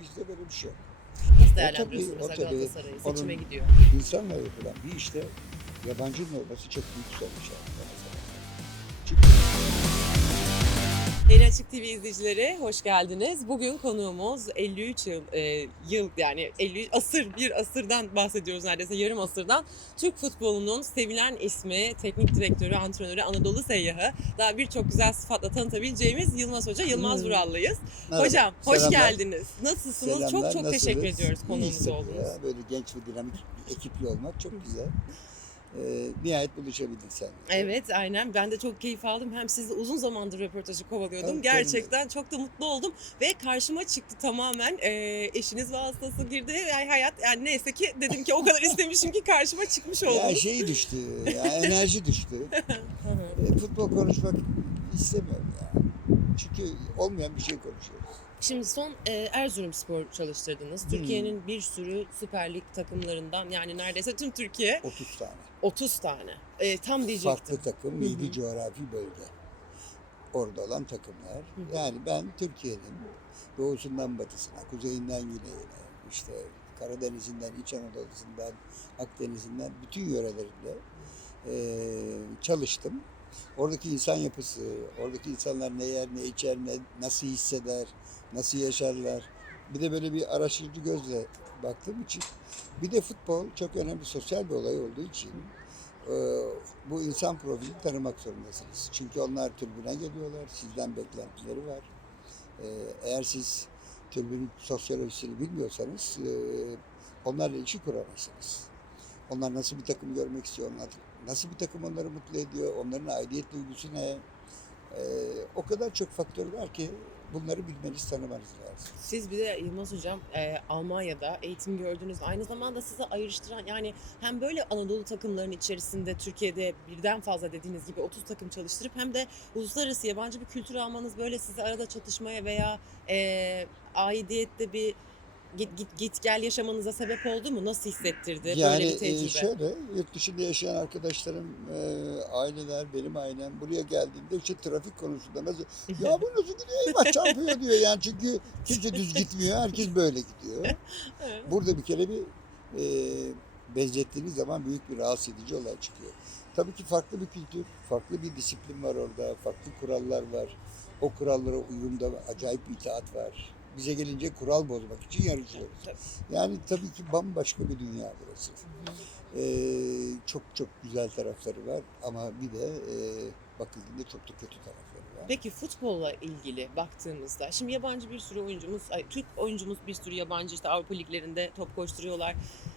bizde böyle bir şey yok. Nasıl değerlendiriyorsunuz tabii, o mesela tabii. Galatasaray'ı? Seçime gidiyor. İnsanla yapılan bir işte yabancının olması çok büyük sonuç yani. Yeni Açık TV izleyicileri hoş geldiniz. Bugün konuğumuz 53 yıl, e, yıl yani 50 asır bir asırdan bahsediyoruz neredeyse yarım asırdan. Türk futbolunun sevilen ismi, teknik direktörü, antrenörü Anadolu Seyyahı. Daha birçok güzel sıfatla tanıtabileceğimiz Yılmaz Hoca, Yılmaz Hmm. Vurallıyız. merhaba, Hocam hoş selamlar. geldiniz. Nasılsınız? Selamlar, çok çok nasılsınız? teşekkür ediyoruz konuğumuz olduğunuz. Böyle genç ve dinamik bir ekipli olmak çok güzel. Ee, nihayet buluşabildik seninle. Evet aynen ben de çok keyif aldım. Hem sizle uzun zamandır röportajı kovalıyordum. Tabii, Gerçekten çok da mutlu oldum. Ve karşıma çıktı tamamen e, eşiniz vasıtası girdi. Yani hayat yani neyse ki dedim ki o kadar istemişim ki karşıma çıkmış oldu. Ya şey düştü, ya enerji düştü. Ee, futbol konuşmak istemiyorum ya. Çünkü olmayan bir şey konuşuyoruz. Şimdi son e, Erzurumspor çalıştırdınız. Hmm. Türkiye'nin bir sürü Süper Lig takımlarından yani neredeyse tüm Türkiye 30 tane. 30 tane. E, tam diyecektim. Farklı takım, Hı 7 hı. coğrafi bölge. Orada olan takımlar. Hı. Yani ben Türkiye'nin doğusundan batısına, kuzeyinden güneyine, işte Karadeniz'inden, İç Anadolu'sundan, Akdeniz'inden bütün yörelerinde eee, çalıştım. Oradaki insan yapısı, oradaki insanlar ne yer, ne içer, ne, nasıl hisseder, nasıl yaşarlar. Bir de böyle bir araştırıcı gözle baktığım için. Bir de futbol çok önemli sosyal bir olay olduğu için eee, bu insan profilini tanımak zorundasınız. Çünkü onlar tribüne geliyorlar, sizden beklentileri var. Eee, eğer siz tribünün sosyolojisini bilmiyorsanız eee, onlarla ilişki kuramazsınız. Onlar nasıl bir takım görmek istiyor, onlar nasıl bir takım onları mutlu ediyor, onların aidiyet duygusu ne? Eee, o kadar çok faktör var ki bunları bilmeniz, tanımanız lazım. Siz bir de Yılmaz Hocam e, Almanya'da eğitim gördünüz. Aynı zamanda sizi ayrıştıran yani hem böyle Anadolu takımlarının içerisinde Türkiye'de birden fazla dediğiniz gibi 30 takım çalıştırıp hem de uluslararası yabancı bir kültür almanız böyle sizi arada çatışmaya veya e, aidiyette bir git, git, git gel yaşamanıza sebep oldu mu? Nasıl hissettirdi Yani böyle bir e, tecrübe? şöyle yurt dışında yaşayan arkadaşlarım, e, aileler, benim ailem buraya geldiğinde işte trafik konusunda nasıl ya bu nasıl gidiyor eyvah çarpıyor diyor yani çünkü kimse düz gitmiyor herkes böyle gidiyor. Evet. Burada bir kere bir e, benzettiğiniz zaman büyük bir rahatsız edici olay çıkıyor. Tabii ki farklı bir kültür, farklı bir disiplin var orada, farklı kurallar var. O kurallara uyumda acayip bir itaat var. Bize gelince kural bozmak için yarışıyoruz. Tabii. Yani tabii ki bambaşka bir dünya burası. Ee, çok çok güzel tarafları var ama bir de e, bakıldığında çok da kötü tarafları var. Peki futbolla ilgili baktığımızda şimdi yabancı bir sürü oyuncumuz, ay, Türk oyuncumuz bir sürü yabancı işte Avrupa liglerinde top koşturuyorlar.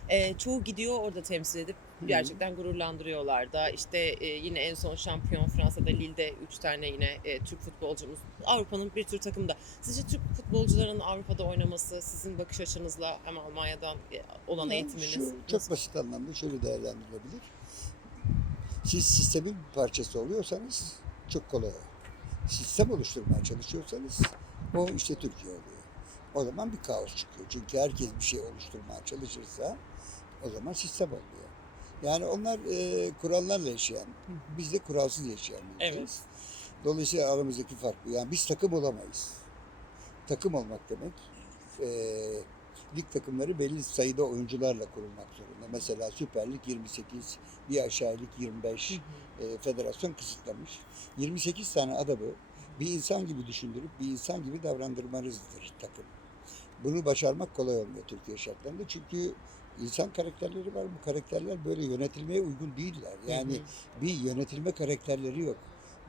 Ee, çoğu gidiyor orada temsil edip gerçekten gururlandırıyorlar da. İşte e, yine en son şampiyon Fransa'da Lille'de 3 tane yine e, Türk futbolcumuz. Avrupa'nın bir tür takımda. Sizce Türk futbolcuların Avrupa'da oynaması sizin bakış açınızla hem Almanya'dan e, olan Yani eğitiminiz Şu çok basit anlamda şöyle değerlendirilebilir. Siz sistemin bir parçası oluyorsanız çok kolay. Sistem oluşturmaya çalışıyorsanız o işte Türkiye oluyor. O zaman bir kaos çıkıyor. Çünkü herkes bir şey oluşturmaya çalışırsa o zaman sistem oluyor. Yani onlar e, kurallarla yaşayan, biz de kuralsız yaşayan bir Evet. Dolayısıyla aramızdaki fark bu. Yani biz takım olamayız. Takım olmak demek e, lig takımları belli sayıda oyuncularla kurulmak zorunda. Mesela Süper Lig 28, bir aşağı lig 25 Hı hı. e, federasyon kısıtlamış. 28 tane adamı bir insan gibi düşündürüp bir insan gibi davrandırmanızdır takım. Bunu başarmak kolay olmuyor Türkiye şartlarında çünkü insan karakterleri var. Bu karakterler böyle yönetilmeye uygun değiller. Yani Hı hı. bir yönetilme karakterleri yok.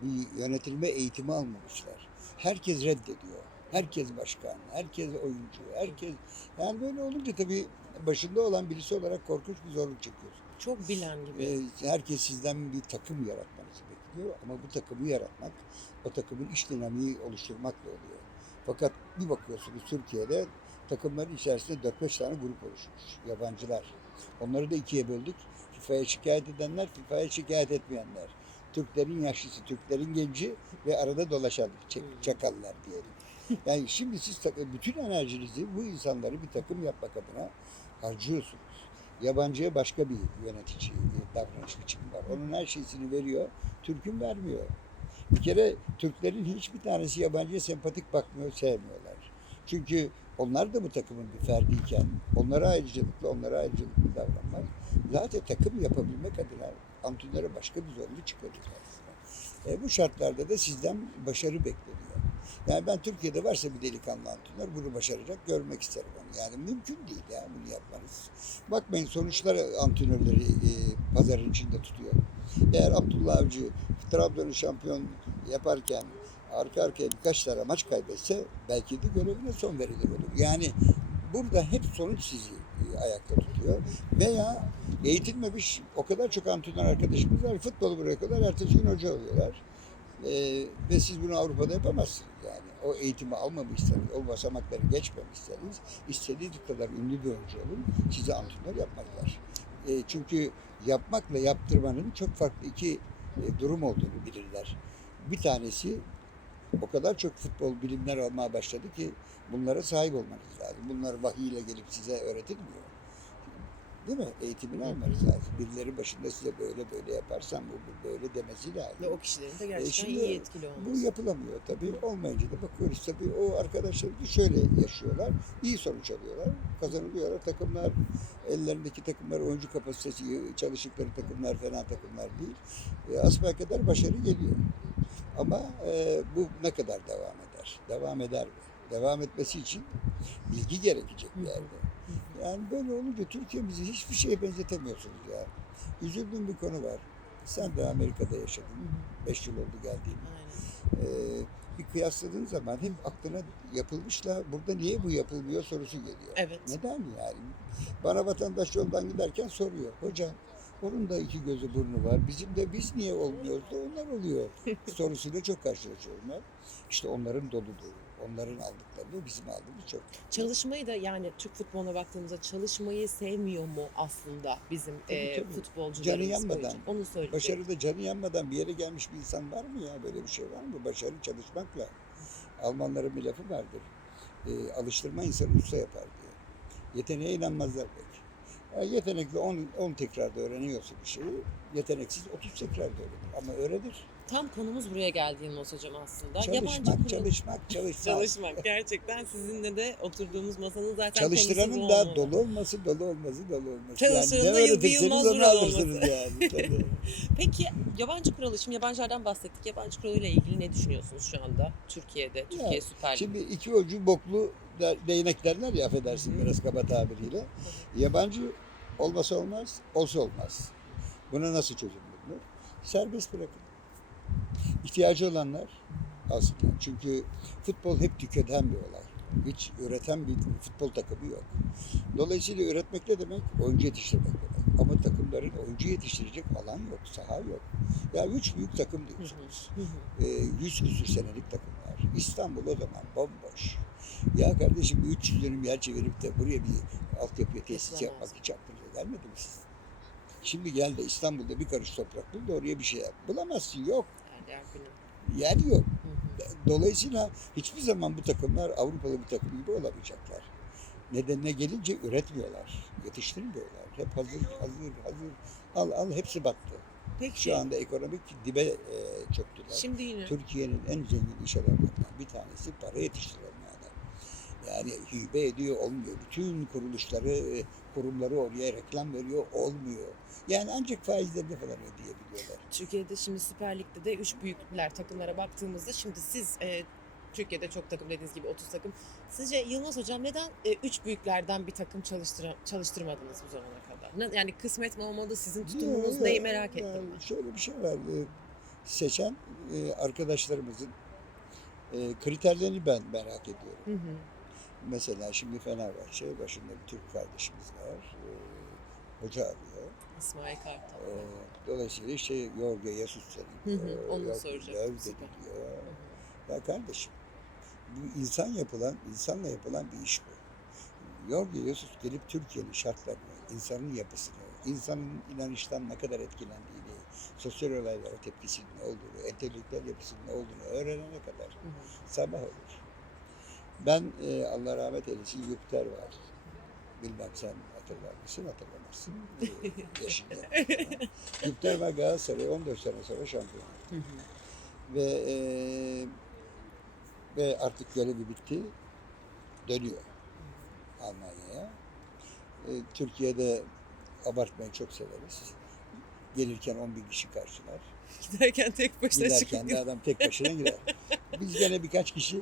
Bir yönetilme eğitimi almamışlar. Herkes reddediyor. Herkes başkan, herkes oyuncu, herkes... Yani böyle olunca tabii başında olan birisi olarak korkunç bir zorluk çekiyorsun. çok bilen gibi. Ee, herkes sizden bir takım yaratmanızı bekliyor ama bu takımı yaratmak, o takımın iş dinamiği oluşturmakla oluyor. Fakat bir bakıyorsunuz Türkiye'de takımların içerisinde 4-5 tane grup oluşmuş, yabancılar. Onları da ikiye böldük. FIFA'ya şikayet edenler, FIFA'ya şikayet etmeyenler. Türklerin yaşlısı, Türklerin genci ve arada dolaşan çakallar diyelim. Yani şimdi siz bütün enerjinizi bu insanları bir takım yapmak adına harcıyorsunuz. Yabancıya başka bir yönetici davranış biçimi var. Onun her şeysini veriyor, Türk'ün vermiyor. Bir kere Türklerin hiçbir tanesi yabancıya sempatik bakmıyor, sevmiyorlar. Çünkü onlar da bu takımın bir ferdiyken onlara ayrıcalıklı, onlara ayrıcalıklı davranmak zaten takım yapabilmek adına antrenöre başka bir zorluk çıkarıyor aslında. E, bu şartlarda da sizden başarı bekleniyor. Yani ben Türkiye'de varsa bir delikanlı antrenör bunu başaracak görmek isterim onu. Yani mümkün değil ya bunu yapmanız. Bakmayın sonuçlar antrenörleri e, pazarın içinde tutuyor. Eğer Abdullah Avcı Trabzon'u şampiyon yaparken arka arkaya birkaç tane maç kaybetse belki de görevine son verilir olur. Yani burada hep sonuç sizi ayakta tutuyor. Veya eğitilmemiş o kadar çok antrenör arkadaşımız var. Futbolu bırakıyorlar, ertesi gün hoca oluyorlar. Ee, ve siz bunu Avrupa'da yapamazsınız yani. O eğitimi almamışsanız, o basamakları geçmemişseniz istediğiniz kadar ünlü bir oyuncu olun, size antrenör yapmazlar. Ee, çünkü yapmakla yaptırmanın çok farklı iki e, durum olduğunu bilirler. Bir tanesi o kadar çok futbol bilimler almaya başladı ki bunlara sahip olmanız lazım. Bunlar vahiy ile gelip size öğretilmiyor. Değil mi? Eğitimini almanız lazım. Birileri başında size böyle böyle yaparsan bu, bu böyle demesi lazım. Ve o kişilerin de gerçekten E, şimdi iyi etkili Bu olması. yapılamıyor tabii. Olmayınca da bakıyoruz tabii o arkadaşlar da şöyle yaşıyorlar. İyi sonuç alıyorlar. Kazanılıyorlar. Takımlar ellerindeki takımlar oyuncu kapasitesi iyi, çalıştıkları takımlar fena takımlar değil. E, kadar başarı geliyor. Ama e, bu ne kadar devam eder? Devam eder mi? Devam etmesi için bilgi gerekecek bir yerde. Yani böyle olunca Türkiye'mizi hiçbir şeye benzetemiyorsunuz ya. Üzüldüğüm bir konu var. Sen de Amerika'da yaşadın. 5 yıl oldu geldiğin. Ee, bir kıyasladığın zaman hep aklına yapılmışla burada niye bu yapılmıyor sorusu geliyor. Evet. Neden yani? Bana vatandaş yoldan giderken soruyor. Hocam onun da iki gözü burnu var. Bizim de biz niye olmuyoruz da onlar oluyor. Sorusuyla çok karşılaşıyorum ben. İşte onların doluduğu, onların aldıklarını bizim aldığımız çok. Çalışmayı da yani Türk futboluna baktığımızda çalışmayı sevmiyor mu aslında bizim Tabii, e, tabii. futbolcularımız? Canı yanmadan. Onu söyleyecek. Başarıda canı yanmadan bir yere gelmiş bir insan var mı ya? Böyle bir şey var mı? Başarı çalışmakla. Almanların bir lafı vardır. E, alıştırma insanı usta yapar diye. Yeteneğe inanmazlar pek. Ya yetenekli 10, 10 tekrarda öğreniyorsa bir şeyi, yeteneksiz 30 tekrarda öğrenir. Ama öğrenir. Tam konumuz buraya geldi Yılmaz Hocam aslında. Çalışmak, kurum- çalışmak, çalışmak. Çalışmak. Gerçekten sizinle de oturduğumuz masanın zaten Çalıştıranın da olmalı. dolu olması, dolu olması, dolu olması. Çalıştığında yani ne Yılmaz onu alırsınız yani. Peki yabancı kuralı, şimdi yabancılardan bahsettik. Yabancı kuralıyla ilgili ne düşünüyorsunuz şu anda Türkiye'de, Türkiye Süper Ligi? Şimdi iki ucu boklu der- değnek derler ya affedersin biraz kaba tabiriyle. Yabancı olmasa olmaz, olsa olmaz. Buna nasıl çözüm bulunur? Serbest bırakın. İhtiyacı olanlar alsınlar. Çünkü futbol hep tüketen bir olay. Hiç üreten bir futbol takımı yok. Dolayısıyla üretmek ne demek? Oyuncu yetiştirmek demek. Ama takımların oyuncu yetiştirecek alan yok, saha yok. Ya üç büyük takım diyorsunuz. Hı hı. e, 100 küsür senelik takımlar. İstanbul o zaman bomboş. Ya kardeşim 300 dönüm yer çevirip de buraya bir altyapıya tesis yapmak hiç aklınıza gelmedi mi sizin? Şimdi gel de İstanbul'da bir karış toprak bul da oraya bir şey yap. Bulamazsın yok. Yer yok. Hı. Dolayısıyla hiçbir zaman bu takımlar Avrupalı bir takım gibi olamayacaklar. Nedenine gelince üretmiyorlar, yetiştirmiyorlar. Hep hazır, hazır, hazır. Al al hepsi battı. Peki Şu anda ekonomik dibe e, çöktüler. şimdi yine Türkiye'nin en zengin iş adamlarından bir tanesi para adam. Yani hibe ediyor olmuyor. Bütün kuruluşları, e, kurumları oraya reklam veriyor olmuyor. Yani ancak faizlerini falan ödeyebiliyorlar. Türkiye'de şimdi Süper Lig'de de üç büyükler takımlara baktığımızda şimdi siz e, Türkiye'de çok takım dediğiniz gibi 30 takım. Sizce Yılmaz Hocam neden e, üç büyüklerden bir takım çalıştıra, çalıştırmadınız bu zamana kadar? Yani kısmet mi olmadı sizin tutumunuz Ya, neyi merak ya, ettim ben. Şöyle bir şey var. e, Seçen e, arkadaşlarımızın e, kriterlerini ben merak ediyorum. Hı hı. Mesela şimdi Fenerbahçe başında bir Türk kardeşimiz var. E, hoca arıyor. İsmail Kartal. Ee, Dolayısıyla işte Jesus Hı deniliyor. hı, onu Löw süper. deniliyor. Hı hı. Ya kardeşim bu insan yapılan, insanla yapılan bir iş bu. Jorge Jesus gelip Türkiye'nin şartlarını, insanın yapısını, insanın inanıştan ne kadar etkilendiğini, sosyal olaylara tepkisinin ne olduğunu, entelektüel yapısının ne olduğunu öğrenene kadar Hı hı. sabah olur. Ben e, Allah rahmet eylesin Yükter var. Bilmem sen hatırlar mısın hatırlamazsın e, yaşında. Yükter var Galatasaray 14 sene sonra şampiyon. Hı hı. Ve e, ve artık görevi bitti. dönüyor Almanya'ya. E, Türkiye'de abartmayı çok severiz. Gelirken 10 bin kişi karşılar. Giderken tek başına Giderken çıkıp de adam tek başına gider. Biz gene birkaç kişi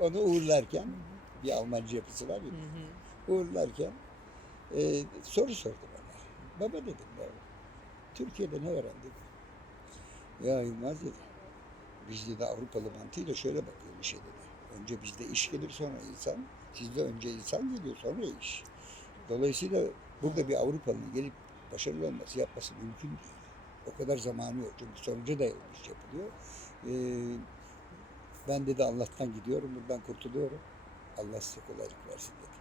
onu uğurlarken bir Almancı yapısı var ya uğurlarken e, soru sordu bana. Baba dedim ya Türkiye'de ne öğrendin? Ya Yılmaz dedi. Biz dedi Avrupalı mantığıyla şöyle bakıyor işe dedi. Önce bizde iş gelir sonra insan. Sizde önce insan geliyor sonra iş. Dolayısıyla burada bir Avrupalı'nın gelip başarılı olması yapması mümkün değil. O kadar zamanı yok. Çünkü sonuca dayalı iş yapılıyor. Ee, ben dedi Allah'tan gidiyorum, buradan kurtuluyorum. Allah size kolaylık versin dedi.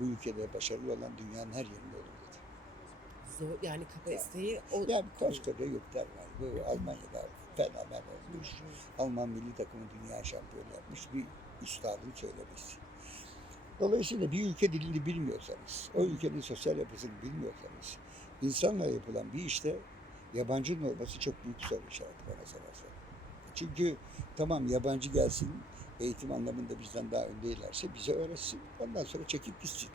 Bu ülkede başarılı olan dünyanın her yerinde olur dedi. Zor, yani kapasiteyi o... Yani koskoca yurtlar var. Bu Almanya'da fenomen olmuş. Alman milli takımı dünya şampiyonu yapmış bir üstadın söylemesi. Dolayısıyla bir ülke dilini bilmiyorsanız, o ülkenin sosyal yapısını bilmiyorsanız, insanla yapılan bir işte yabancının olması çok büyük soru işareti bana sorarsan. Çünkü tamam yabancı gelsin, eğitim anlamında bizden daha öndeylerse bize öğretsin. Ondan sonra çekip gitsin.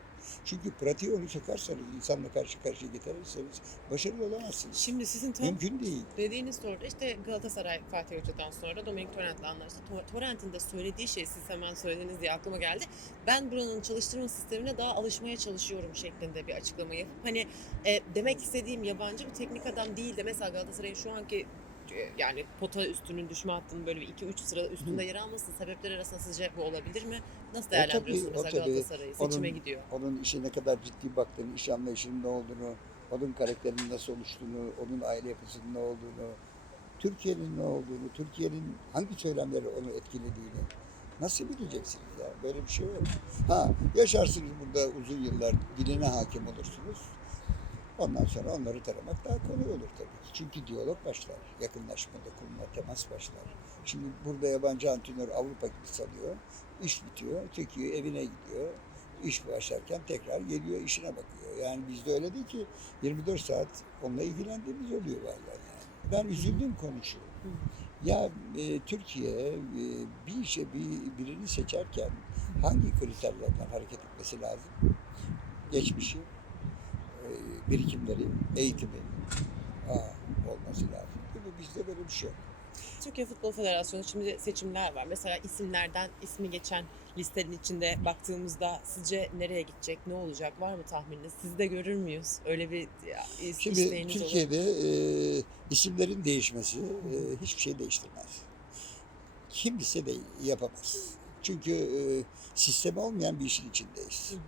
Çünkü pratiğe onu sokarsanız, insanla karşı karşıya getirirseniz başarılı olamazsınız. Şimdi sizin tam Mümkün değil. dediğiniz soruda işte Galatasaray Fatih Hoca'dan sonra Dominik Torrent'le anlaştı. To- Torrent'in de söylediği şey siz hemen söylediniz diye aklıma geldi. Ben buranın çalıştırma sistemine daha alışmaya çalışıyorum şeklinde bir açıklama yapıp hani e, demek istediğim yabancı bir teknik adam değil de mesela Galatasaray'ın şu anki yani pota üstünün düşme hattının böyle bir 2-3 sıra üstünde yer almasının sebepleri arasında sizce bu olabilir mi? Nasıl değerlendiriyorsunuz mesela. Galatasaray'ı? Seçime Onun- gidiyor. onun işe ne kadar ciddi baktığını, iş anlayışının ne olduğunu, onun karakterinin nasıl oluştuğunu, onun aile yapısının ne olduğunu, Türkiye'nin ne olduğunu, Türkiye'nin hangi söylemleri onu etkilediğini nasıl bileceksiniz ya? Böyle bir şey yok. Ha, yaşarsınız burada uzun yıllar, diline hakim olursunuz. Ondan sonra onları taramak daha kolay olur tabii. Çünkü diyalog başlar, yakınlaşma, dokunma, temas başlar. Şimdi burada yabancı antrenör Avrupa gibi sanıyor. İş bitiyor, çekiyor, evine gidiyor. İş başlarken tekrar geliyor, işine bakıyor. Yani bizde öyle değil ki 24 saat onunla ilgilendiğimiz oluyor vallahi yani. Ben üzüldüğüm konu şu. Ya e, Türkiye e, bir işe bir, birini seçerken hangi kriterlerden hareket etmesi lazım? Geçmişi, birikimleri, eğitimi olması lazım. Mi? Bizde böyle bir şey yok. Türkiye Futbol Federasyonu şimdi seçimler var. Mesela isimlerden ismi geçen listenin içinde baktığımızda sizce nereye gidecek, ne olacak var mı tahmininiz? Sizi de görür müyüz? Öyle bir Şimdi isteğiniz olur? Türkiye'de e, isimlerin değişmesi e, hiçbir şey değiştirmez. Kimse de yapamaz. Çünkü e, sistemi olmayan bir işin içindeyiz. Hı hı.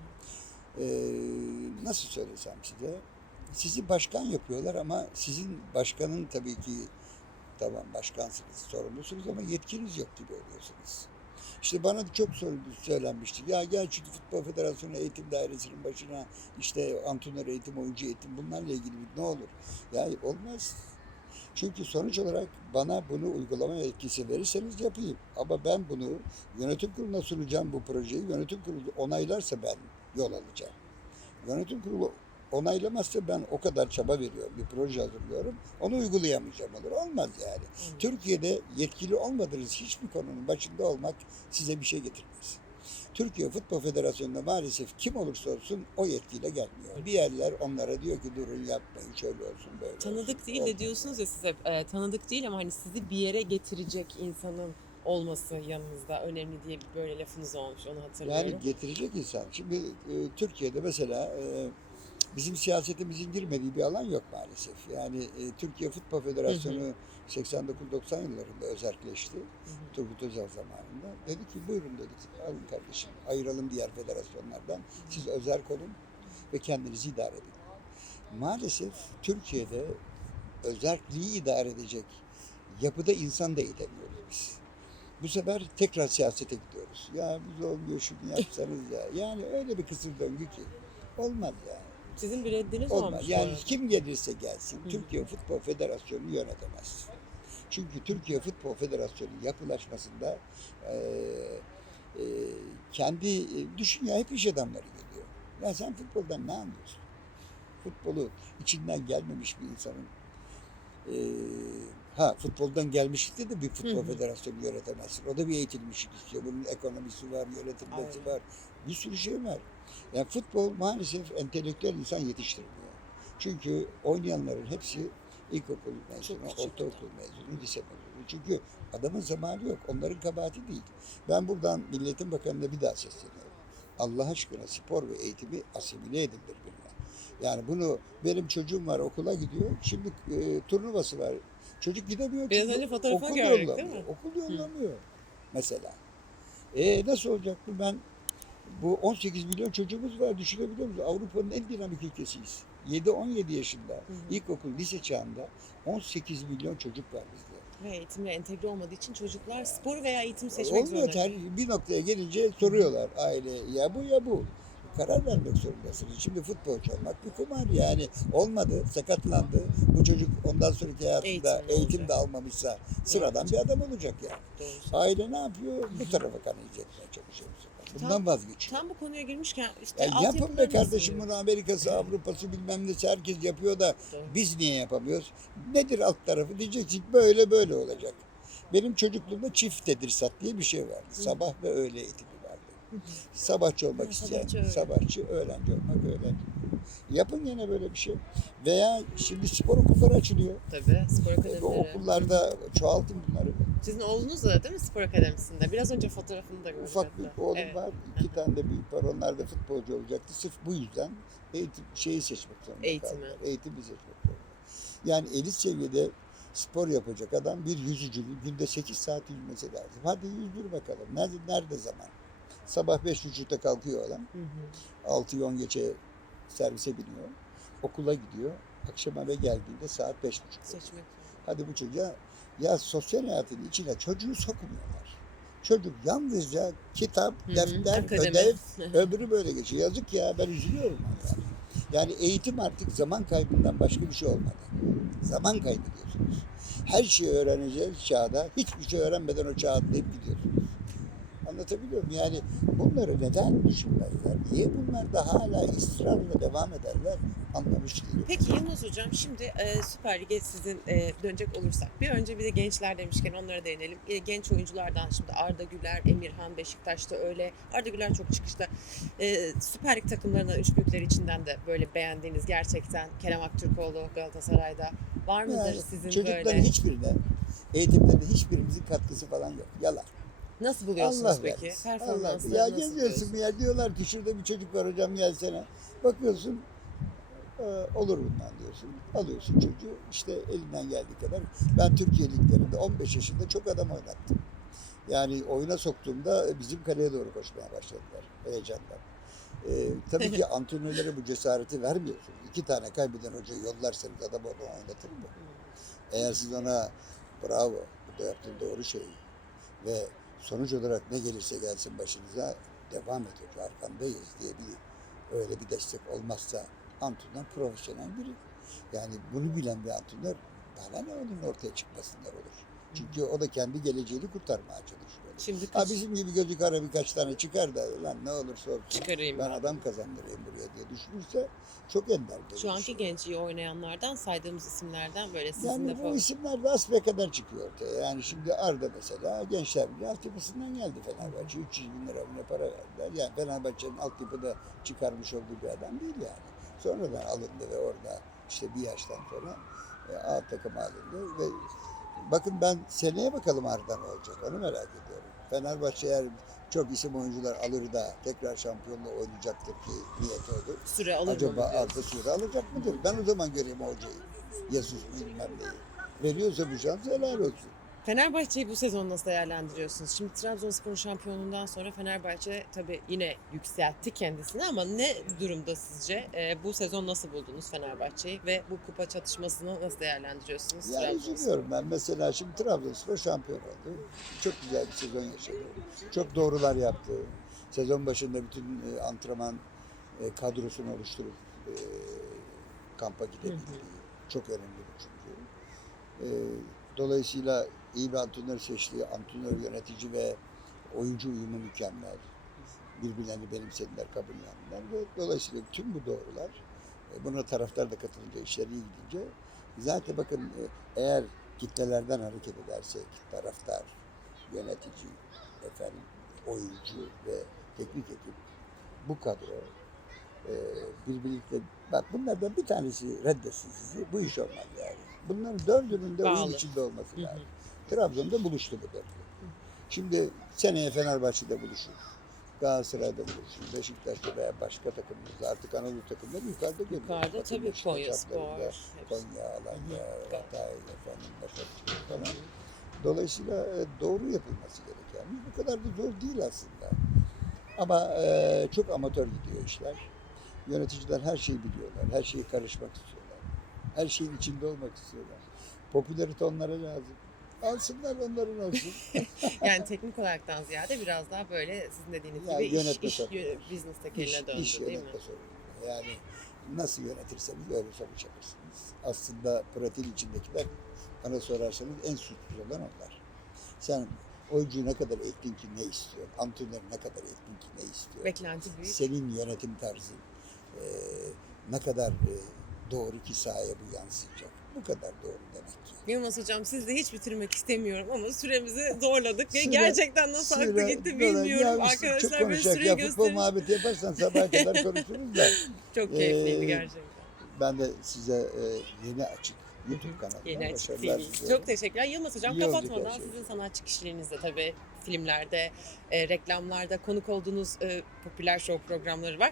E, nasıl söylesem size? Sizi başkan yapıyorlar ama sizin başkanın tabii ki tamam başkansınız, sorumlusunuz ama yetkiniz yok gibi oluyorsunuz. İşte bana çok söylenmişti. Ya gel şu Futbol Federasyonu Eğitim Dairesi'nin başına işte antrenör eğitim, oyuncu eğitim bunlarla ilgili bir ne olur? Ya olmaz. Çünkü sonuç olarak bana bunu uygulama yetkisi verirseniz yapayım. Ama ben bunu yönetim kuruluna sunacağım bu projeyi. Yönetim kurulu onaylarsa ben yol alacağım. Yönetim kurulu onaylamazsa ben o kadar çaba veriyorum, bir proje hazırlıyorum. Onu uygulayamayacağım olur. Olmaz yani. Hı. Türkiye'de yetkili olmadığınız hiçbir konunun başında olmak size bir şey getirmez. Türkiye Futbol Federasyonu'nda maalesef kim olursa olsun o yetkiyle gelmiyor. Bir yerler onlara diyor ki durun yapmayın şöyle olsun böyle olsun. Tanıdık değil de diyorsunuz ya size e, tanıdık değil ama hani sizi bir yere getirecek insanın olması yanınızda önemli diye böyle lafınız olmuş onu hatırlıyorum. Yani getirecek insan. Şimdi e, Türkiye'de mesela e, bizim siyasetimizin girmediği bir alan yok maalesef. Yani e, Türkiye Futbol Federasyonu 89-90 yıllarında özelleşti. Hı hı. Turgut Özal zamanında. Dedi ki buyurun dedi. Alın kardeşim. Ayıralım diğer federasyonlardan. Siz özerk olun ve kendinizi idare edin. Maalesef Türkiye'de özerkliği idare edecek yapıda insan da edemiyoruz biz. Bu sefer tekrar siyasete gidiyoruz. Ya biz olmuyor şunu yapsanız ya. Yani öyle bir kısır döngü ki. Olmaz yani. Sizin bir reddiniz Olmaz. olmuş Yani kim gelirse gelsin Hı. Türkiye Futbol Federasyonu yönetemez. Çünkü Türkiye Futbol Federasyonu yapılaşmasında e, e, kendi düşün ya hep iş adamları geliyor. Ya sen futboldan ne anlıyorsun? Futbolu içinden gelmemiş bir insanın e, Ha futboldan gelmişlikte de bir futbol Hı hı. federasyonu yönetemezsin. O da bir eğitilmişlik istiyor. Bunun ekonomisi var, yönetilmesi Aynen. var. Bir sürü şey var. Yani futbol maalesef entelektüel insan yetiştirmiyor. Çünkü oynayanların hepsi ilkokul mezunu, ortaokul mezunu, lise mezunu. Çünkü adamın zamanı yok. Onların kabahati değil. Ben buradan Milletin Bakanı'na bir daha sesleniyorum. Allah aşkına spor ve eğitimi asimile edin birbirine. Yani bunu benim çocuğum var okula gidiyor. Şimdi e, turnuvası var. Çocuk gidemiyor. Biraz önce fotoğrafını okul gördük, değil mi? Okul yollamıyor. Mesela. E nasıl olacak bu? Ben bu 18 milyon çocuğumuz var düşünebiliyor musunuz? Avrupa'nın en dinamik ülkesiyiz. 7-17 yaşında Hı hı. ilkokul, lise çağında 18 milyon çocuk var bizde. Ve eğitimle entegre olmadığı için çocuklar spor veya eğitim seçmek Olmuyor zorunda. ter, bir noktaya gelince soruyorlar aile ya bu ya bu. Karar vermek zorundasınız. Şimdi futbolcu olmak bir kumar yani. Olmadı, sakatlandı. Bu çocuk ondan sonraki hayatında Eğitim eğitim, de almamışsa sıradan bir adam olacak yani. Aile ne yapıyor? Bu tarafa kanalize etmeye çalışıyor. Bundan vazgeçiyor. Tam bu konuya girmişken işte Ya yapın be kardeşim bunu Amerika'sı, Avrupa'sı bilmem nesi herkes yapıyor da Doğru. biz niye yapamıyoruz? Nedir alt tarafı? Diyeceksin böyle böyle olacak. Benim çocukluğumda çift tedrisat diye bir şey vardı. Sabah ve öğle eğitimi. Hı hı. Sabahçı olmak isteyen, sabahçı, öğlen. sabahçı, öğlenci olmak öğlenci. Yapın yine böyle bir şey. Veya şimdi spor okulları açılıyor. Tabii spor akademileri. okullarda çoğaltın bunları. Sizin oğlunuz da değil mi spor akademisinde? Biraz önce fotoğrafını da gördüm. Ufak bir oğlum Evet. var. iki tane de büyük var. Onlar da futbolcu olacaktı. Sırf bu yüzden eğitim şeyi seçmek zorunda Eğitimi. kaldılar. Eğitimi seçmek zorunda. Yani elit seviyede spor yapacak adam bir yüzücünün günde 8 saat yüzmesi lazım. Hadi yüzdür bakalım. Nerede, nerede zaman? Sabah 5.30'da kalkıyor adam. Hı hı. 6'yı 10 geçe servise biniyor. Okula gidiyor. Akşam eve geldiğinde saat 5.30. Seçmek. Hadi bu çocuğa ya sosyal hayatın içine çocuğu sokmuyorlar. Çocuk yalnızca kitap, Hı hı, defter, akademi. ödev, öbürü böyle geçiyor. Yazık ya ben üzülüyorum yani. Yani eğitim artık zaman kaybından başka bir şey olmadı. Zaman kaybı diyorsunuz. Her şeyi öğreneceğiz çağda. Hiçbir şey öğrenmeden o çağa atlayıp gidiyorsunuz. Anlatabiliyor muyum? Yani bunları neden düşünmezler? Niye bunlar da hala ısrarla devam ederler? Anlamış değilim. Peki Yılmaz Hocam şimdi e, Süper Lig'e sizin e, dönecek olursak bir önce bir de gençler demişken onlara değinelim. E, genç oyunculardan şimdi Arda Güler, Emirhan Beşiktaş'ta öyle. Arda Güler çok çıkışta. E, Süper Lig takımlarından üç büyükler içinden de böyle beğendiğiniz gerçekten Kerem Aktürkoğlu Galatasaray'da var mıdır Yani sizin çocukların böyle? hiçbirine, eğitimlerinde hiçbirimizin katkısı falan yok. Yalan. Nasıl buluyorsunuz Allah peki? versin. Allah. Performansları Ya buluyorsunuz? ya diyorlar ki şurada bir çocuk var hocam gelsene. Bakıyorsun e, olur bundan diyorsun. Alıyorsun çocuğu işte elinden geldiği kadar. Ben Türkiye liglerinde 15 yaşında çok adam oynattım. Yani oyuna soktuğumda bizim kaleye doğru koşmaya başladılar heyecandan. E, tabii ki antrenörlere bu cesareti vermiyorsunuz. İki tane kaybeden hocayı yollarsanız adam onu oynatır mı? Eğer siz ona bravo, bu da yaptığın doğru şey ve sonuç olarak ne gelirse gelsin başınıza devam hoca arkandayız diye bir öyle bir destek olmazsa antrenör profesyonel biri. Yani bunu bilen bir antrenör bana ne onun ortaya çıkmasınlar olur. Çünkü o da kendi geleceğini kurtarmaya çalışıyor. Şimdi Ha bizim gibi gözü kara birkaç tane çıkar da lan ne olursa olsun çıkarayım ben adam kazandırayım buraya diye düşünürse çok ender. Şu anki genç iyi oynayanlardan saydığımız isimlerden böyle sizin de Yani bu favori. isimler de asbel kadar çıkıyor ortaya. Yani şimdi Arda mesela Gençler Birliği altyapısından geldi Fenerbahçe. 300 bin lira buna para verdiler. Yani Fenerbahçe'nin altyapıda çıkarmış olduğu bir adam değil yani. Sonradan alındı ve orada işte bir yaştan sonra e, A takım alındı ve bakın ben seneye bakalım Arda ne olacak onu merak ediyorum. Fenerbahçe eğer çok isim oyuncular alır da tekrar şampiyonla oynayacaktır ki niyet oldu. Süre alır Acaba mı? Arda Süre alacak mıdır? Ben o zaman göreyim hocayı. Yasus bilmem neyi. Veriyorsa bu şans helal olsun. Fenerbahçe'yi bu sezon nasıl değerlendiriyorsunuz? Şimdi Trabzonspor'un şampiyonluğundan sonra Fenerbahçe tabii yine yükseltti kendisini ama ne durumda sizce? Ee, bu sezon nasıl buldunuz Fenerbahçe'yi ve bu kupa çatışmasını nasıl değerlendiriyorsunuz? Ya üzülüyorum ben. Mesela şimdi Trabzonspor şampiyon oldu. Çok güzel bir sezon yaşadı. Çok doğrular yaptı. Sezon başında bütün e, antrenman e, kadrosunu oluşturup e, kampa gidebildiği çok önemli bir çünkü. E, dolayısıyla iyi bir antrenör seçti. Antrenör, yönetici ve oyuncu uyumu mükemmel. Birbirlerini benimsediler, kabullendiler ve dolayısıyla tüm bu doğrular e, buna taraftar da katılınca, işler iyi gidince zaten bakın e, eğer kitlelerden hareket edersek taraftar, yönetici, efendim, oyuncu ve teknik ekip bu kadro e, birbiriyle bak bunlardan bir tanesi reddetsin sizi bu iş olmaz yani. Bunların dördünün de oyun Bağlı. içinde olması Hı hı. Trabzon'da buluştu bu dördü. Şimdi seneye Fenerbahçe'de buluşur. Galatasaray'da buluşur. Beşiktaş'ta veya başka takımımızda artık Anadolu takımları yukarıda geliyor. Yukarıda Bakın tabii Konya Spor. Konya, Alanya, Hatay, efendim, Başakşehir falan. Dolayısıyla e, doğru yapılması gereken. Bu kadar da zor değil aslında. Ama e, çok amatör gidiyor işler. Yöneticiler her şeyi biliyorlar. Her şeyi karışmak istiyorlar. Her şeyin içinde olmak istiyorlar. Popülarite onlara lazım. Alsınlar onların olsun. Yani teknik olaraktan ziyade biraz daha böyle sizin dediğiniz Yani gibi iş, iş business tekeline döndü iş değil mi? sorunu. Yani nasıl yönetirseniz öyle sonuç alırsınız. Aslında pratiğin içindekiler bana sorarsanız en suçsuz olan onlar. Sen oyuncu ne kadar etkin ki ne istiyor? Antrenör ne kadar etkin ki ne istiyor? Beklenti büyük. Senin yönetim tarzın e, ne kadar e, doğru ki sahaya bu yansıyacak? Bu kadar doğru demek ki. Yılmaz Hocam siz de hiç bitirmek istemiyorum ama süremizi zorladık ve Süre- gerçekten nasıl aktı Süre- gitti dolayı- bilmiyorum. Ya Arkadaşlar çok böyle süreyi Ya futbol gösterin. muhabbeti yaparsan sabaha kadar konuşuruz da. Çok keyifliydi Ee, gerçekten. Ben de size e, yeni açık YouTube kanalına Yeni Açık başarılar TV. diliyorum. Çok teşekkürler. Yılmaz Hocam İyi kapatmadan sizin sanatçı kişiliğinizde tabii filmlerde, e, reklamlarda konuk olduğunuz e, popüler show programları var.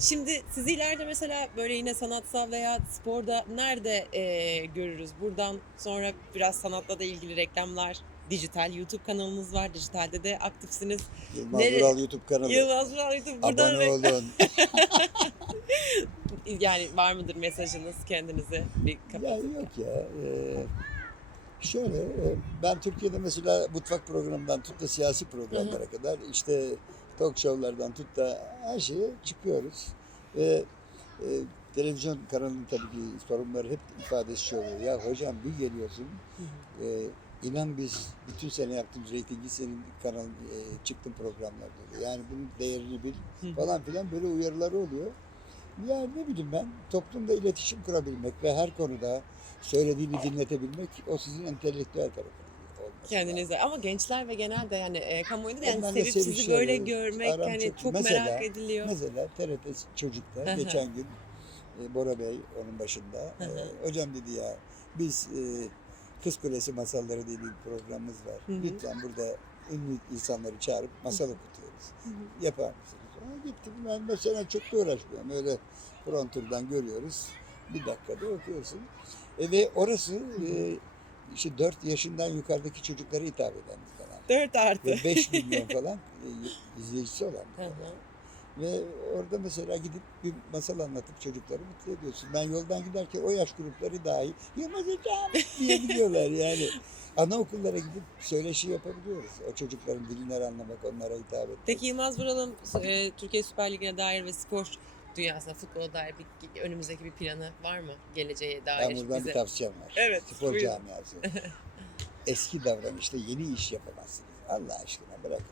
Şimdi sizi ileride mesela böyle yine sanatsal veya sporda nerede e, görürüz? Buradan sonra biraz sanatla da ilgili reklamlar, dijital YouTube kanalınız var. Dijitalde de aktifsiniz. Yılmaz Nere- Vural YouTube kanalı. Yılmaz Vural YouTube buradan Abone olun. yani var mıdır mesajınız kendinize? Bir ya kapatın. yok ya. e, şöyle e, ben Türkiye'de mesela mutfak programından tut da siyasi programlara kadar işte talk show'lardan tut da her şeye çıkıyoruz. Ve e, televizyon kanalının tabii ki sorunları hep ifadesi oluyor. Ya hocam bir geliyorsun Hı hı. e, inan biz bütün sene yaptığımız reytingi senin kanal e, çıktın programlarda. Yani bunun değerini bil falan filan böyle uyarıları oluyor. Ya ne bileyim ben toplumda iletişim kurabilmek ve her konuda söylediğini dinletebilmek o sizin entelektüel tarafınız kendinize ama gençler ve genelde yani e, kamuoyunda da yani sevip sizi böyle görmek Aram hani çok çok, Mesela- merak ediliyor. Mesela TRT Çocuk'ta geçen gün e, Bora Bey onun başında e, hocam dedi ya biz e, Kız Kulesi Masalları diye bir programımız var. Hı hı. Lütfen burada ünlü insanları çağırıp masal okutuyoruz. Hı hı. Yapar mısınız? Ha, gittim ben mesela çok da uğraşmıyorum. Öyle frontürden görüyoruz. Bir dakikada okuyorsun. E, ve orası e, işte 4 yaşından yukarıdaki çocuklara hitap eden bir kanal. 4 artı. Ve 5 milyon falan e, izleyicisi olan bir Hı kanal. Ve orada mesela gidip bir masal anlatıp çocukları mutlu ediyorsun. Ben yoldan giderken o yaş grupları dahi Yılmaz Hocam diye gidiyorlar yani. Anaokullara gidip söyleşi yapabiliyoruz. O çocukların dilinden anlamak, onlara hitap etmek. Peki Yılmaz Vural'ın e, Türkiye Süper Ligi'ne dair ve spor dünyasında futbola dair bir, önümüzdeki bir planı var mı? Geleceğe dair ben buradan bize. bir tavsiyem var. Evet, Spor buyurun. camiası. Eski davranışta yeni iş yapamazsınız. Allah aşkına bırakın.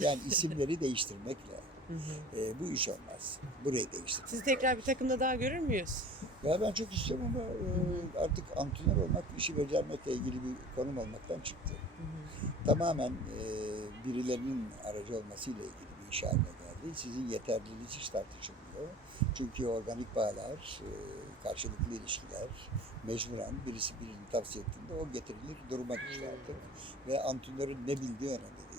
Yani isimleri değiştirmekle Hı hı. e, bu iş olmaz. Burayı değiştir. Sizi tekrar bir takımda daha görür müyüz? Ya ben çok istiyorum ama e, artık antrenör olmak, işi becermekle ilgili bir konum olmaktan çıktı. Hı hı. Tamamen e, birilerinin aracı olmasıyla ilgili bir iş haline geldi. Sizin yeterliliğiniz hiç tartışılmıyor. Çünkü organik bağlar, e, karşılıklı ilişkiler, mecburen birisi birini tavsiye ettiğinde o getirilir, duruma düştü artık. Ve antrenörün ne bildiği önemli değil.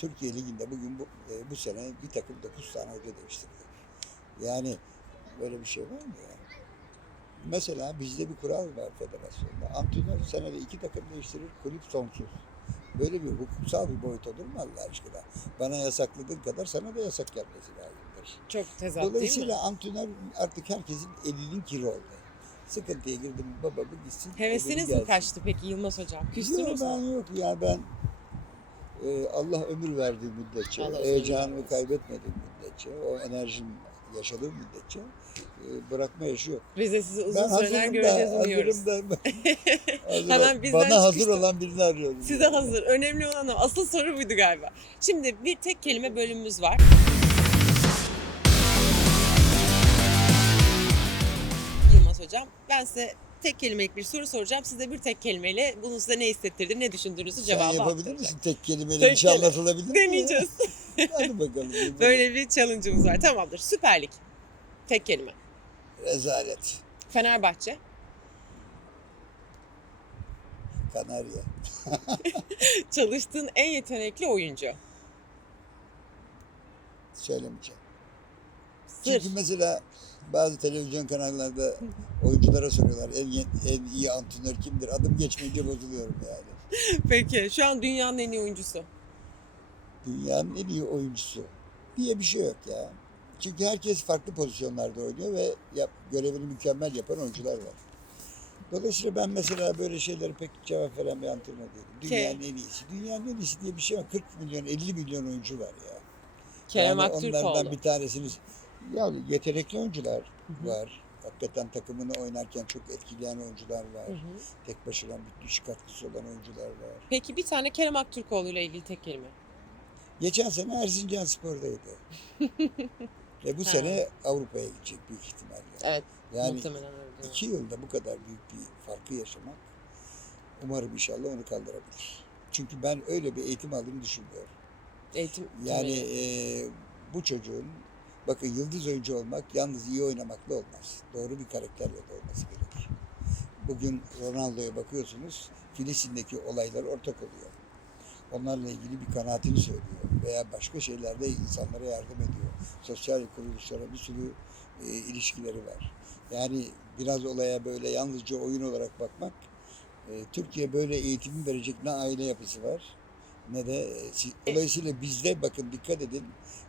Türkiye Ligi'nde bugün bu, e, bu sene bir takım 9 tane hoca değiştiriyor. Yani böyle bir şey var mı ya? Mesela bizde bir kural var federasyonda. Antrenör senede iki takım değiştirir, kulüp sonsuz. Böyle bir hukuksal bir boyut olur mu Allah aşkına? Bana yasakladığın kadar sana da yasak gelmesi lazımdır. Çok tezat değil mi? Dolayısıyla antrenör artık herkesin elinin kiri oldu. Sıkıntıya girdim baba bu gitsin. Hevesiniz mi kaçtı peki Yılmaz Hocam? Yok Küstünüz ben mü? yok ya ben e, Allah ömür verdiği müddetçe, heyecanımı kaybetmediğim müddetçe, o enerjim yaşadığım müddetçe e, bırakma yaşı yok. Biz de sizi uzun ben süreler göreceğiz umuyoruz. hazırım da. hazır Hemen bizden Bana hazır çıkışta- olan birini arıyorum. Size yani. hazır. Önemli olan o. Asıl soru buydu galiba. Şimdi bir tek kelime bölümümüz var. Yılmaz Hocam ben size tek kelimelik bir soru soracağım. Siz de bir tek kelimeyle bunu size ne hissettirdi, ne düşündüğünüzü Sen cevabı yapabilir aktaracak. misin? Tek kelimeyle Tek bir şey kelime. anlatılabilir mi? Deneyeceğiz. Hadi bakalım. Böyle bir challenge'ımız var. Tamamdır. Süper Lig. Tek kelime. Rezalet. Fenerbahçe. Kanarya. Çalıştığın en yetenekli oyuncu. Söylemeyeceğim. Sır. Çünkü mesela bazı televizyon kanallarda oyunculara soruyorlar en, en iyi antrenör kimdir? Adım geçmeyince bozuluyorum yani. Peki şu an dünyanın en iyi oyuncusu. Dünyanın en iyi oyuncusu diye bir şey yok ya. Çünkü herkes farklı pozisyonlarda oynuyor ve yap, görevini mükemmel yapan oyuncular var. Dolayısıyla ben mesela böyle şeylere pek cevap veren bir antrenör değilim. Dünyanın en iyisi. Dünyanın en iyisi diye bir şey var. 40 milyon, 50 milyon oyuncu var ya. Kerem Yani Aktürkoğlu. onlardan bir tanesini ya yetenekli oyuncular var. Hakikaten takımını oynarken çok etkileyen oyuncular var. Hı hı. Tek başına müthiş katkısı olan oyuncular var. Peki bir tane Kerem Aktürkoğlu ile ilgili tek kelime. Geçen sene Erzincan Spor'daydı. Ve bu Ha. sene Avrupa'ya gidecek büyük ihtimalle. Evet. Yani muhtemelen öyle. iki yılda bu kadar büyük bir farkı yaşamak umarım inşallah onu kaldırabilir. Çünkü ben öyle bir eğitim aldığını düşünmüyorum. Eğitim Yani e, bu çocuğun bakın yıldız oyuncu olmak yalnız iyi oynamakla olmaz. Doğru bir karakterle de olması gerekir. Bugün Ronaldo'ya bakıyorsunuz Filistin'deki olaylar ortak oluyor. Onlarla ilgili bir kanaatini söylüyor veya başka şeylerde insanlara yardım ediyor. Sosyal kuruluşlara bir sürü e, ilişkileri var. Yani biraz olaya böyle yalnızca oyun olarak bakmak e, Türkiye böyle eğitimi verecek ne aile yapısı var ne de e, si- dolayısıyla bizde bakın dikkat edin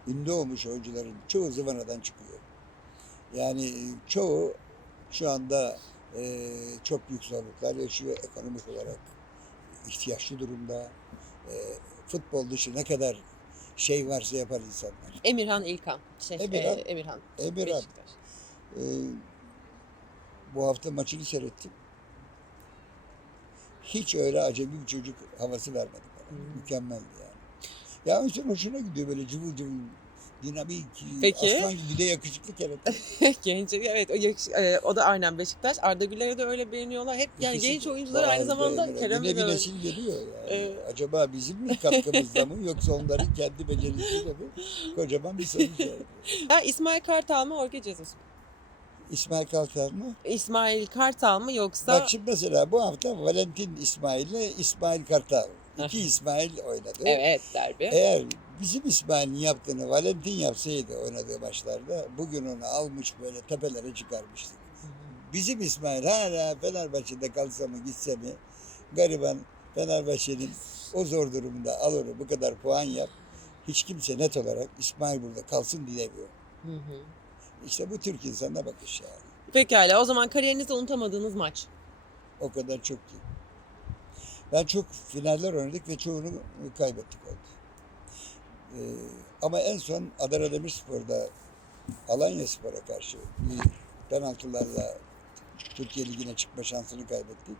ünlü olmuş oyuncuların çoğu zıvanadan çıkıyor. Yani e, çoğu şu anda e, çok büyük zorluklar yaşıyor ekonomik olarak ihtiyaçlı durumda. E, futbol dışı ne kadar şey varsa yapar insanlar. Emirhan İlkan. Şey, Emirhan. e, Emirhan. Emirhan e, bu hafta maçını seyrettim. Hiç öyle acemi bir çocuk havası vermedi bana. Hmm. Mükemmeldi yani. Ya insan hoşuna gidiyor böyle cıvıl cıvıl dinamik, Peki. aslan gibi de yakışıklı kerata. genç evet o, yakış- e, o da aynen Beşiktaş. Arda Güler'i de öyle beğeniyorlar. Hep yani İkisi genç oyuncular aynı zamanda be, Kerem Yine de bir nesil geliyor yani. Evet. Acaba bizim mi katkımızda mı yoksa onların kendi becerisiyle mi? Kocaman bir soru işareti. Ya İsmail Kartal mı Jorge Jesus mu? İsmail Kartal mı? İsmail Kartal mı yoksa Bak şimdi mesela bu hafta Valentin İsmail ile İsmail Kartal. İki İsmail oynadı. evet derbi. Eğer bizim İsmail'in yaptığını Valentin yapsaydı oynadığı maçlarda bugün onu almış böyle tepelere çıkarmıştık. Bizim İsmail hala Fenerbahçe'de kalsa mı gitse mi gariban Fenerbahçe'nin o zor durumunda al onu bu kadar puan yap. Hiç kimse net olarak İsmail burada kalsın diyemiyor. Hı hı. İşte bu Türk insanına bakış yani. Pekala o zaman kariyerinizde unutamadığınız maç. O kadar çok değil. Ben çok finaller oynadık ve çoğunu kaybettik oldu. Ee, ama en son Adana Demirspor'da Alanya Spor'a karşı bir penaltılarla Türkiye Ligi'ne çıkma şansını kaybettik.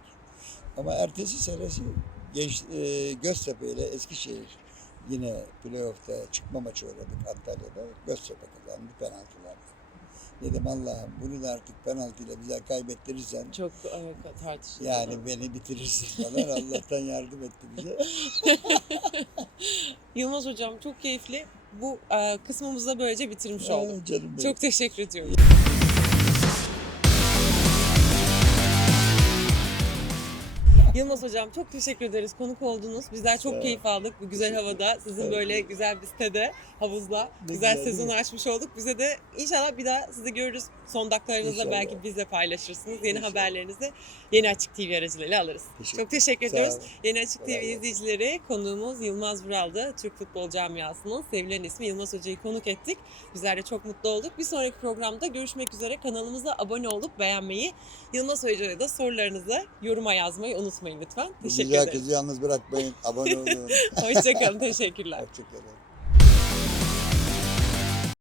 Ama ertesi senesi Genç, e, Göztepe ile Eskişehir yine playoff'ta çıkma maçı oynadık Antalya'da. Göztepe kazandı penaltılarla. Dedim Allah'ım bunu da artık penaltıyla bize kaybettirirsen Çok evet, tartışıldı. yani beni bitirirsin falan. Allah'tan yardım etti bize. Yılmaz hocam çok keyifli. Bu kısmımızı da böylece bitirmiş olduk. Canım benim. Çok teşekkür ediyorum. Yılmaz Hocam çok teşekkür ederiz. Konuk oldunuz. Bizler çok ol. keyif aldık bu güzel havada. Sizin Evet. böyle güzel bir sitede, havuzla Ne güzel güzel, sezonu açmış olduk. Bize de inşallah bir daha sizi görürüz. Son dakikalarınızda belki bizle paylaşırsınız. Yeni İnşallah. haberlerinizi Yeni Açık TV aracılığıyla alırız. Teşekkür- Çok teşekkür ediyoruz. Yeni Açık TV Kolay gelsin. izleyicileri konuğumuz Yılmaz Vural'dı. Türk futbol camiasının sevilen ismi Yılmaz Hoca'yı konuk ettik. Bizler de çok mutlu olduk. Bir sonraki programda görüşmek üzere. Kanalımıza abone olup beğenmeyi, Yılmaz Hoca'ya da sorularınızı yoruma yazmayı unutmayın lütfen. Bu Teşekkür güzel ederim. kızı yalnız bırakmayın. Abone olun. Hoşçakalın. Teşekkürler. Hoşçakalın.